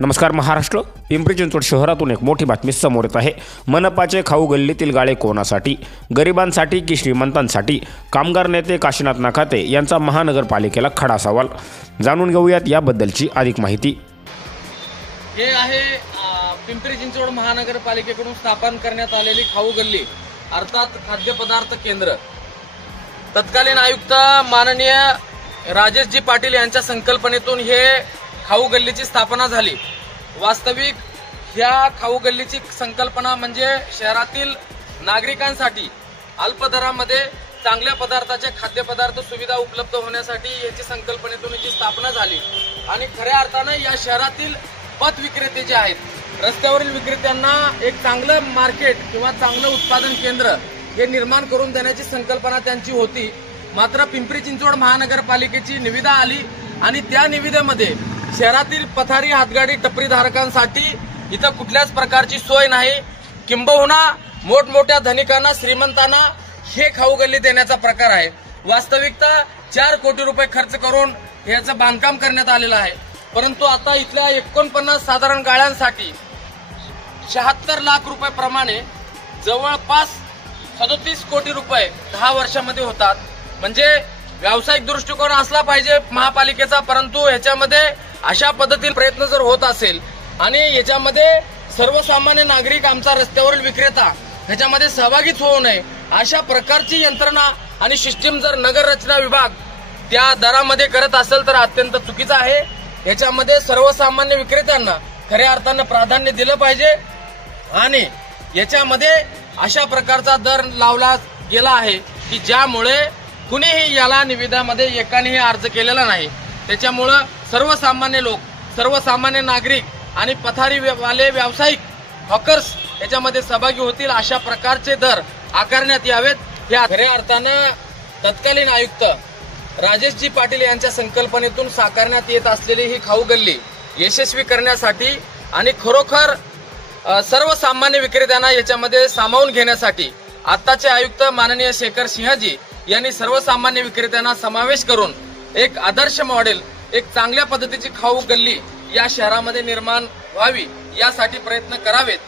नमस्कार महाराष्ट्र. पिंपरी चिंचवड शहरातून एक मोठी बातमी समोर येत आहे. मनपाचे खाऊ गल्लीतील गाळे कोणासाठी? गरिबांसाठी की श्रीमंतांसाठी? कामगार नेते काशीनाथ नाकाते यांचा महानगरपालिकेला खडा सवाल. जाणून घेऊयात याबद्दलची अधिक माहिती. हे आहे पिंपरी चिंचवड महानगरपालिकेकडून स्थापन करण्यात आलेली खाऊ गल्ली अर्थात खाद्यपदार्थ केंद्र. तत्कालीन आयुक्त माननीय राजेशजी पाटील यांच्या संकल्पनेतून हे खाऊ गल्लीची स्थापना झाली. वास्तविक ह्या खाऊ गल्लीची संकल्पना म्हणजे शहरातील नागरिकांसाठी अल्प दरामध्ये चांगल्या पदार्थाचे खाद्यपदार्थ सुविधा उपलब्ध होण्यासाठी याची संकल्पनेतून याची स्थापना झाली. आणि खऱ्या अर्थानं या शहरातील पथ विक्रेते जे आहेत, रस्त्यावरील विक्रेत्यांना एक चांगलं मार्केट किंवा चांगलं उत्पादन केंद्र हे निर्माण करून देण्याची संकल्पना त्यांची होती. मात्र पिंपरी चिंचवड महानगरपालिकेची निविदा आली आणि त्या निविदेमध्ये शहरातील पथारी हातगाडी टपरीधारकांसाठी इथं कुठल्याच प्रकारची सोय नाही. किंबहुना मोठमोठ्या धनिकांना श्रीमंतांना हे खाऊ गल्ली देण्याचा प्रकार आहे. वास्तविकता 4 कोटी रुपये खर्च करून याचं बांधकाम करण्यात आलेलं आहे. परंतु आता इथल्या 49 साधारण गाळ्यांसाठी 76 लाख रुपये प्रमाणे जवळपास 37 कोटी रुपये 10 वर्षामध्ये होतात. म्हणजे व्यावसायिक दृष्टिकोन असला पाहिजे महापालिकेचा, परंतु ह्याच्यामध्ये अशा पद्धतीने प्रयत्न जर होत असेल आणि याच्यामध्ये सर्वसामान्य नागरिक आमचा रस्त्यावरील विक्रेता ह्याच्यामध्ये सहभागीच होऊ नये अशा प्रकारची यंत्रणा आणि सिस्टीम जर नगर रचना विभाग त्या दरामध्ये करत असेल तर अत्यंत चुकीचं आहे. ह्याच्यामध्ये सर्वसामान्य विक्रेत्यांना खऱ्या अर्थानं प्राधान्य दिलं पाहिजे आणि याच्यामध्ये अशा प्रकारचा दर लावला गेला आहे की ज्यामुळे कुणीही याला निविदामध्ये एकानेही अर्ज केलेला नाही. त्याच्यामुळं सर्वसामान्य लोक, सर्वसामान्य नागरिक आणि पथारी वाले व्यावसायिक हॉकर्स याच्यामध्ये सहभागी होतील अशा प्रकारचे दर आकारण्यात यावेत. या खऱ्या अर्थानं तत्कालीन आयुक्त राजेशजी पाटील यांच्या संकल्पनेतून साकारण्यात येत असलेली ही खाऊ गल्ली यशस्वी करण्यासाठी आणि खरोखर सर्वसामान्य विक्रेत्यांना याच्यामध्ये सामावून घेण्यासाठी आताचे आयुक्त माननीय शेखर सिंहजी यांनी सर्वसामान्य विक्रेत्यांना समावेश करून एक आदर्श मॉडेल, एक चांगल्या पद्धतीची खाऊ गल्ली या शहरामध्ये निर्माण व्हावी यासाठी प्रयत्न करावेत.